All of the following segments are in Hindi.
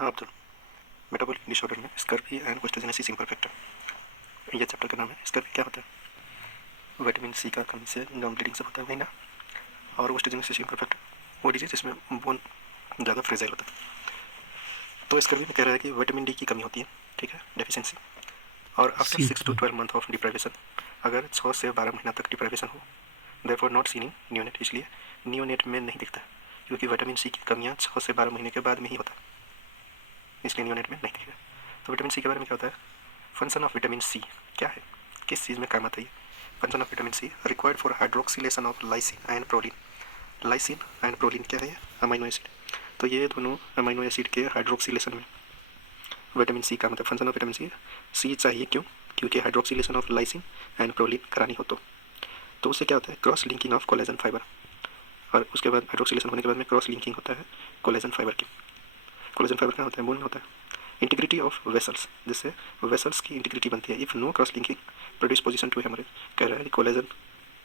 हाँ अब्दुल, मेटाबॉलिक डिसऑर्डर में स्कर्वी एंड ओस्टोजेनेसिस इम्परफेक्टा, ये चैप्टर का नाम है। स्कर्वी क्या होता है? विटामिन सी का कमी से गम ब्लीडिंग सब होता है, वही ना। और ओस्टोजेनेसिस इम्परफेक्टा वो डिजीज जिसमें बोन ज़्यादा फ्रेजाइल होता है। तो स्कर्वी में कह रहा है कि विटामिन डी की कमी होती है, ठीक है, डेफिशिएंसी। और after 6 to 12 month of deprivation, अगर 6 से 12 महीना तक डिप्राइवेशन हो, therefore not seen in neonate, इसलिए नियोनेट में नहीं दिखता, क्योंकि विटामिन सी की कमियाँ 6 से 12 महीने के बाद में ही होता है, इसलिए नियोनेट में नहीं दिखेगा। तो विटामिन सी के बारे में क्या होता है? फंक्शन ऑफ विटामिन सी क्या है, किस चीज़ में काम आता है? Function of vitamin C required for hydroxylation of lysine and proline. Lysine and proline क्या है? ये अमाइनो एसिड। तो ये दोनों अमाइनो एसिड के हाइड्रोक्सिलेशन में विटामिन सी का मतलब फंक्शन ऑफ विटामिन सी चाहिए। क्यों? क्योंकि hydroxylation of lysine and proline करानी हो तो उससे क्या होता है? Cross linking of collagen fibre. और उसके बाद हाइड्रोक्सिलेशन होने के बाद में क्रॉस लिंकिंग होता है कोलेजन फाइबर की। कोलेजन फाइबर क्या होता है? बोन में होता है। इंटीग्रिटी ऑफ वेसल्स, जिससे वेसल्स की इंटीग्रिटी बनती है। If no cross linking predisposition to haemorrhage, कह रहा है कि कोलेजन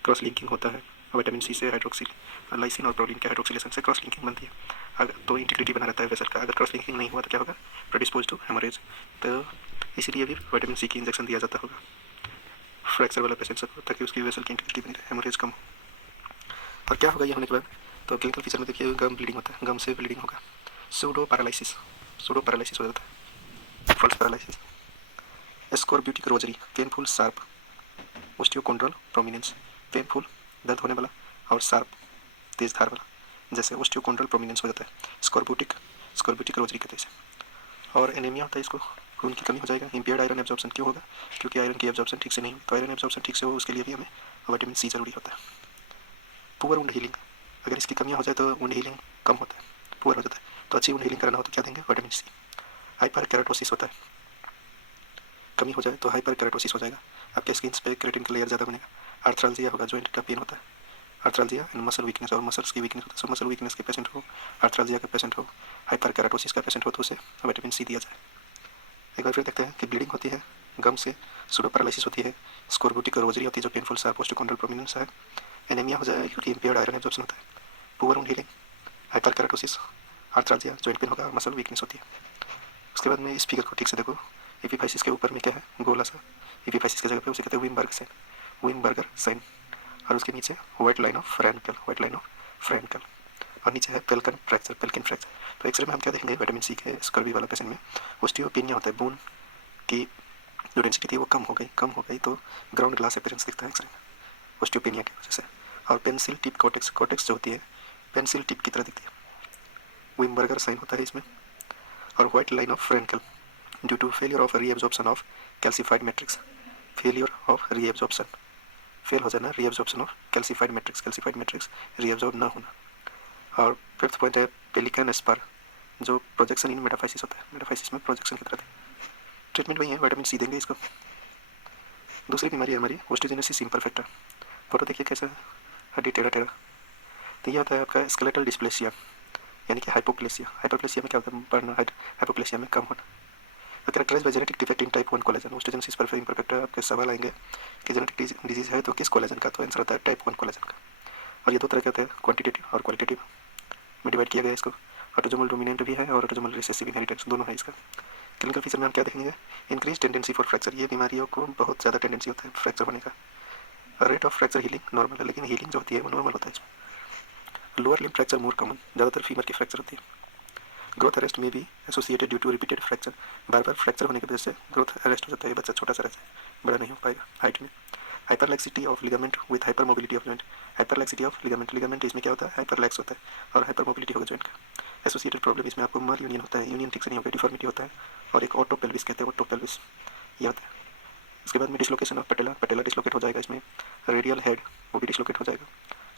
क्रॉस लिंकिंग होता है विटामिन सी से हाइड्रोक्सिल लाइसिन और प्रोलीन के हाइड्रोक्सिलेशन से क्रॉस लिंकिंग बनती है। अगर तो इंटीग्रिटी बना रहता है वेसल का। अगर क्रॉस लिंकिंग नहीं हुआ तो क्या होगा? प्रेडिस्पोज टू हेमरेज। तो इसलिए भी विटामिन सी की इंजेक्शन दिया जाता होगा फ्रैक्चर वाला पेशेंट को, ताकि उसकी वेसल की इंटीग्रिटी बनी रहे, हेमरेज कम हो। और क्या होगा ये होने के बाद? तो क्लिनिकल फीचर में देखिए, गम ब्लीडिंग होता है, गम से ब्लीडिंग होगा। सूडो पैरालिसिस हो जाता है, false paralysis. Scorbutic rosary, painful sharp, osteochondral prominence, painful दर्द होने वाला और शार्प तेज धार वाला, जैसे ओस्टियोकोंड्रल प्रोमिनेंस हो जाता है। स्कॉर्ब्यूटिक रोजरी कहते हैं इसे। और एनीमिया होता है इसको, खून की कमी हो जाएगा। इम्पेयर्ड आयरन एब्जॉर्प्शन क्यों होगा? क्योंकि आयरन की एब्जॉर्प्शन ठीक से नहीं, तो आयरन एब्जॉर्प्शन ठीक से हो उसके लिए भी हमें विटामिन सी जरूरी होता है। पुअर वुंड हीलिंग, अगर इसकी कमियाँ हो जाए तो वुंड हीलिंग कम होता है, पुअर हो जाता है। तो अच्छी वुंड हीलिंग कराना हो तो क्या देंगे? Vitamin C. हाइपर केराटोसिस होता है, कमी हो जाए तो हाइपर केराटोसिस हो जाएगा, आपके स्किन पे केराटिन का लेयर ज़्यादा बनेगा। आर्थरालजिया होगा, जॉइंट का पेन होता है। आर्थरालजिया एंड मसल वीकनेस, और मसल्स की वीकनेस होता है। मसल वीकनेस के पेशेंट हो, आर्थरालजिया का पेशेंट हो, हाइपर केराटोसिस का पेशेंट हो, तो उसे विटामिन सी दिया जाए। एक बार फिर देखते हैं कि ब्लीडिंग होती है, गम से सूडो पैरालिसिस होती है, स्कोर्बुटिक रोजरी होती है जो पेनफुल सा पोस्टकोंड्रल प्रोमिनेंस है, एनीमिया हो जाए क्योंकि इम्पेयर्ड आयरन एब्जॉर्प्शन होता है, poor wound healing, hyper keratosis, arthralgia, joint pain होगा और मसल वीकनेस होती है। उसके बाद में इस फिगर को ठीक से देखो, एपिफाइसिस के ऊपर में क्या है? गोला सा। एपिफाइसिस की जगह पे उसे कहते हैं विमबर्गर साइन। और उसके नीचे व्हाइट लाइन ऑफ फ्रैंकल, और नीचे है पेल्किन फ्रैक्चर। तो एक्सरे में हम क्या देखेंगे? विटामिन सी के स्कर्वी वाला पेशेंट में ओस्टियोपेनिया होता है, बोन की जो डेंसिटी थी वो कम हो गई तो ग्राउंड ग्लास अपीयरेंस दिखता है एक्सरे में, ओस्टियोपेनिया की वजह से। और पेंसिल टिप कॉटेक्स जो होती है पेंसिल टिप की तरह दिखती है, विमबर्गर साइन होता है इसमें। और white line of Frankel due to failure of reabsorption of calcified matrix, fail हो जाना reabsorption of calcified matrix reabsorb ना होना। और फिफ्थ पॉइंट है पेलिकन स्पर, जो प्रोजेक्शन इन मेटाफाइसिस होता है, मेटाफाइसिस में प्रोजेक्शन की तरह है। ट्रीटमेंट वही है, विटामिन सी देंगे इसको। दूसरी बीमारी है हमारी ओस्टियोजेनेसिस इम्परफेक्टा। फोटो देखिए कैसा है, हड्डी टेढ़ा टेढ़ा। तो ये होता है आपका स्केलेटल डिस्प्लेसिया, यानी कि हाइपोप्लेसिया में क्या होता है? बढ़ना, हाइपोप्लेसिया में कम होना। Characterise by genetic defect in type 1 collagen. Osteogenesis imperfecta आपके सवाल आएंगे कि जेनेटिक डिजीज है तो किस कोलेजन का? तो आंसर होता है टाइप 1 कोलेजन का। और ये दो तरह के होते हैं, क्वांटिटेटिव और क्वालिटेटिव में डिवाइड किया गया इसको। ऑटोजोमल डोमिनेंट भी है और ऑटोजोमल रिसेसिव इनहेरिटेंस, दोनों है इसका। क्लिनिकल फीचर में हम क्या देखेंगे? इंक्रीज टेंडेंसी फॉर फ्रैक्चर, ये बीमारियों को बहुत ज़्यादा टेंडेंसी होता है फ्रैक्चर होने का। Rate of fracture healing normal है, लेकिन हीलिंग जो होती है वो नॉर्मल होता है इसमें। Lower limb fracture more common, ज़्यादातर फीमर की फ्रैक्चर होती है। ग्रोथ अरेस्ट में भी associated due to repeated fracture, बार बार फ्रैक्चर होने की वजह से ग्रोथ अरेस्ट हो जाता है, बच्चा छोटा सा रहता है, बड़ा नहीं हो पाएगा हाइट में। Hyperlaxity of ligament with hyper mobility of joint, hyperlaxity of ligament इसमें क्या होता है? हाइपरलेक्स होता है और हाइपर मोबिलिटी होगा जॉइंट का। एसोसिएटेड प्रॉब्लम इसमें आपको मल यूनियन होता है, यूनियन ठीक से नहीं होगा, डिफॉर्मिटी होता है। और एक ऑटो पेल्विस कहते हैं, ऑटो पेल्विस ये होता है। इसके बाद में डिसलोकेशन ऑफ पटेला डिसलोकेट हो जाएगा इसमें। रेडियल हेड वो भी डिसलोकेट हो जाएगा,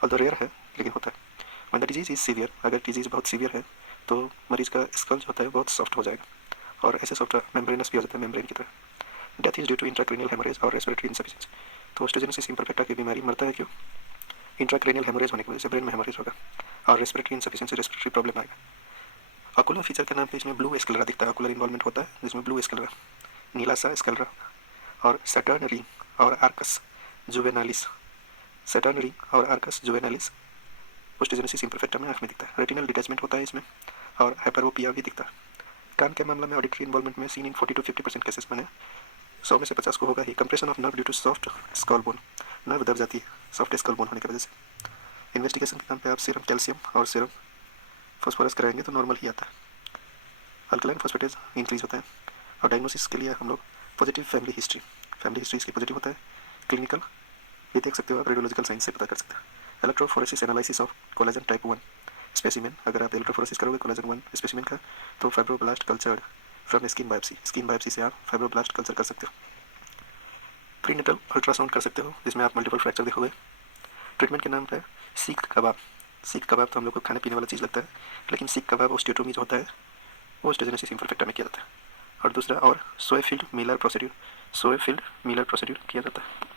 और रेयर है लेकिन होता है। When the disease is severe, अगर डिजीज बहुत सीवियर है तो मरीज का स्कल जो होता है बहुत सॉफ्ट हो जाएगा, और ऐसे सॉफ्ट मेम्ब्रेनस भी हो जाता है, मेम्ब्रेन की तरह। Death is due to intracranial haemorrhage और रेस्पिरेटरी इनसफिशिएंसी। तो ओस्टियोजेनेसिस इम्परफेक्टा की बीमारी मरता है क्यों? इंट्राक्रेनियल हेमरेज होने की वजह से ब्रेन में हेमरेज होगा, और रेस्पिरेटरी इनसफिशिएंसी, रेस्पिरेटरी प्रॉब्लम आएगा। ऑकुलर फीचर के नाम पे इसमें ब्लू स्क्लेरा दिखता है, ऑकुलर इन्वॉल्वमेंट होता है जिसमें ब्लू स्क्लेरा, नीला सा स्क्लेरा। और सैटर्न रिंग और आर्कस जुवेनालिस, सैटर्न रिंग और आर्कस जुवेनालिस ओस्टियोजेनेसिस इम्परफेक्टा में आँख में दिखता है। रेटिनल डिटैचमेंट होता है इसमें, और हाइपरोपिया भी दिखता है। कान के मामला में ऑडिटरी इन्वॉल्वमेंट में सीन इन 40 to 50% केसेस बने, 100 में से 50 को होगा ही। Compression of nerve due to soft skull bone, nerve दब जाती है सॉफ्ट स्कॉल बोन होने की वजह से। इन्वेस्टिगेशन के नाम पे आप सीरम कैल्शियम और सीरम फॉस्फोरस कराएंगे तो नॉर्मल ही आता है, अल्कलाइन फॉस्फेटेज इंक्रीज होता है। और डायग्नोसिस के लिए हम लोग पॉजिटिव फैमिली हिस्ट्री इसकी पॉजिटिव होता है। क्लिनिकल ये देख सकते हो आप, रेडियोलॉजिकल साइंस से पता कर सकते हो। Electrophoresis analysis of collagen type 1 specimen, अगर आप इलेक्ट्रोफोरेसिस करोगे कोलेजन 1 स्पेसिमेन का तो fibroblast cultured from skin biopsy से आप फाइब्रोब्लास्ट कल्चर कर सकते हो। प्रीनेटल अल्ट्रासाउंड कर सकते हो जिसमें आप मल्टीपल फ्रैक्चर देखोगे। ट्रीटमेंट के नाम पे सीख कबाब तो हम लोग को खाने पीने वाला चीज़ लगता है, लेकिन सीख कबाब ओस्टियोटोमी जो होता है वो ओस्टियोजेनेसिस इम्परफेक्टा में किया जाता है। और दूसरा और सोएफिल्ड मिलर प्रोसीड्यूर किया जाता है।